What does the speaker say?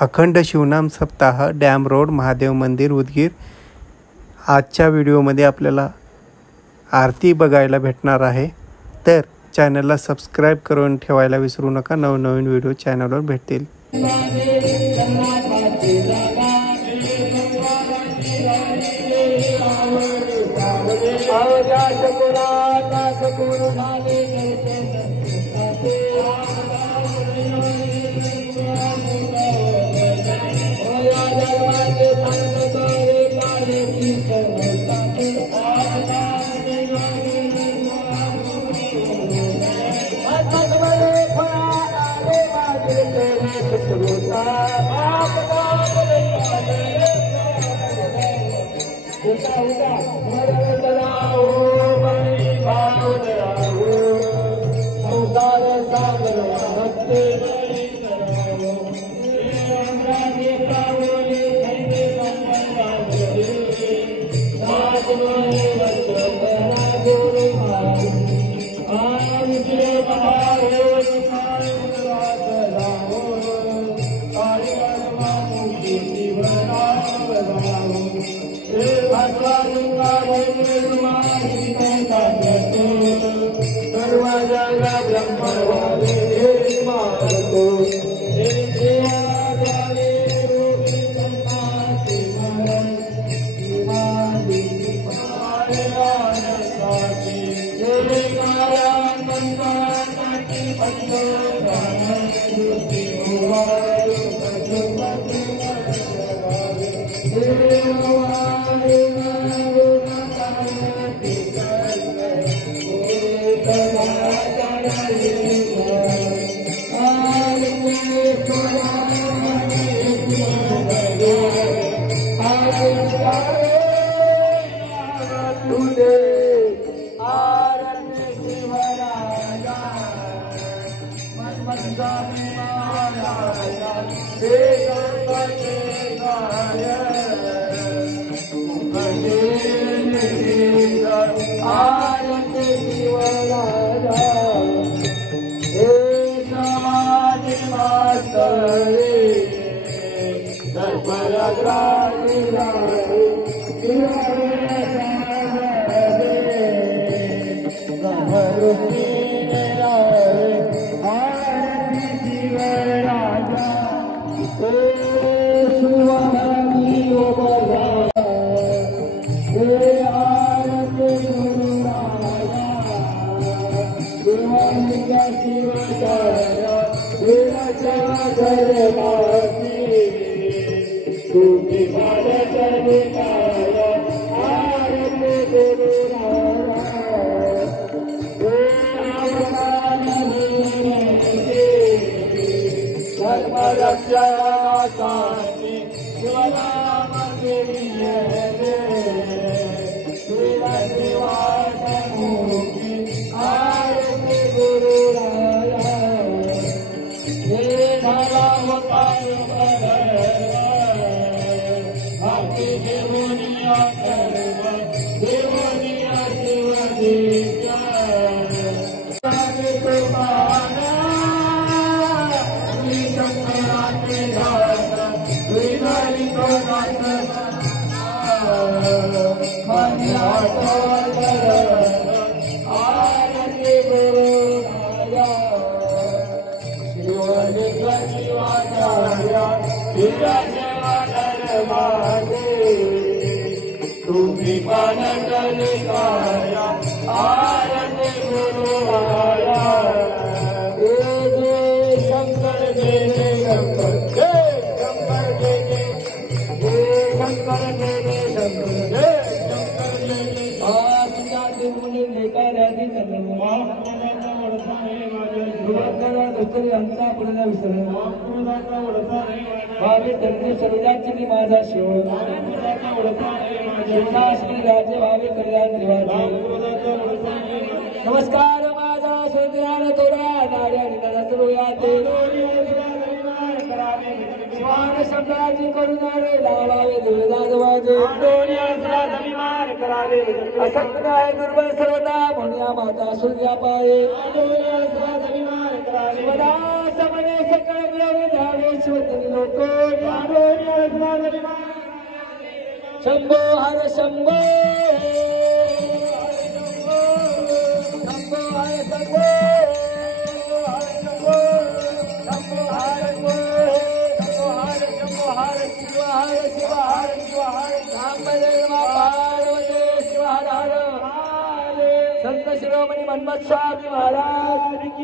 अखंड शिवनाम सप्ताह डॅम रोड महादेव मंदिर उदगीर। आजच्या व्हिडिओमध्ये आपल्याला आरती बघायला भेटणार आहे, तर चॅनलला सबस्क्राईब करून ठेवायला विसरू नका। नवनवीन व्हिडिओ चॅनलवर भेटतील। नमस्कार माझा सोदरान तोरा नाड्या शिवान शब्दाची करुणारे लावावे देवदाजवाजे असक्त आहे दुर्बल सर्वदा म्हणूया माता सूर्या पाये समने सकळ ज्ञानेश्वरी लोक शंभो हर शंभो शंभो हर शंभो शंभो हर शंभो शंभो हर शिव हर शिव हर शिव हर रामदेव पार्वती शिव हर हर संत शिरोमणी मन्मथ स्वामी महाराज